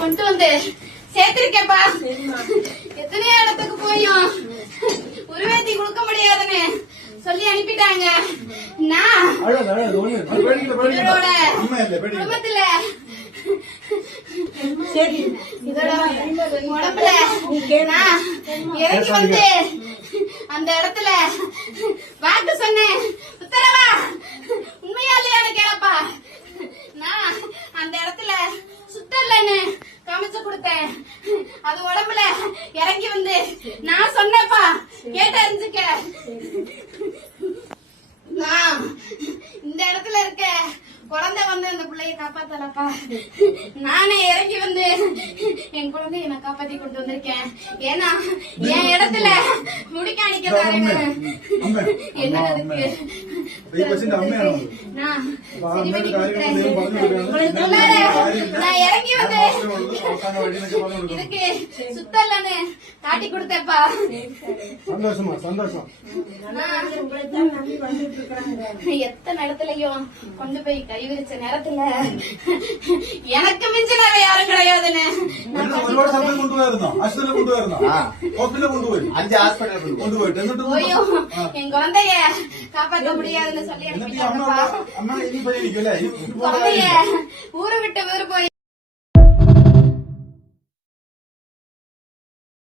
கொண்டு வந்து சேர்த்திருக்கேப்பா. எத்தனையோ இடத்துக்கு போயும் உருவேத்தி கொடுக்க முடியாதுன்னு சொல்லி அனுப்பிட்டாங்க. நான் இவரோட குடும்பத்துல இதோட உடம்புல நான் இறங்கி வந்து அந்த இடத்துல வாக்கு சொன்னேன். உத்தரவா உண்மையா இல்லையான்னு கேளப்பா. நான் அந்த இடத்துல சுத்தலன்னு காமிச்சு கொடுத்தேன். அது உடம்புல இறங்கி வந்து நான் சொன்னேப்பா, கேட்டு அறிஞ்சுக்க. நான் இந்த இடத்துல இருக்க குழந்தை வந்து அந்த பிள்ளைய காப்பாத்தலப்பா. நானே இறங்கி வந்து என் குழந்தைய நான் காப்பாத்தி கொண்டு வந்திருக்கேன். ஏன்னா என் இடத்துல முடிக்க அணிக்கதாங்க என்ன அதுக்கு நான் இறங்கி வந்து இதுக்கு சுத்தலன்னு காட்டி கொடுத்தேப்பா. சந்தோஷம். எத்தனை இடத்துலயும் கொண்டு போய் கை விரிச்ச நேரத்துல எனக்கு மிஞ்சினால யாரும் கிடையாதுன்னு போயும் என் குழந்தைய காப்பாற்ற முடியாதுன்னு சொல்லி குழந்தைய ஊரை விட்டு ஊர் போய்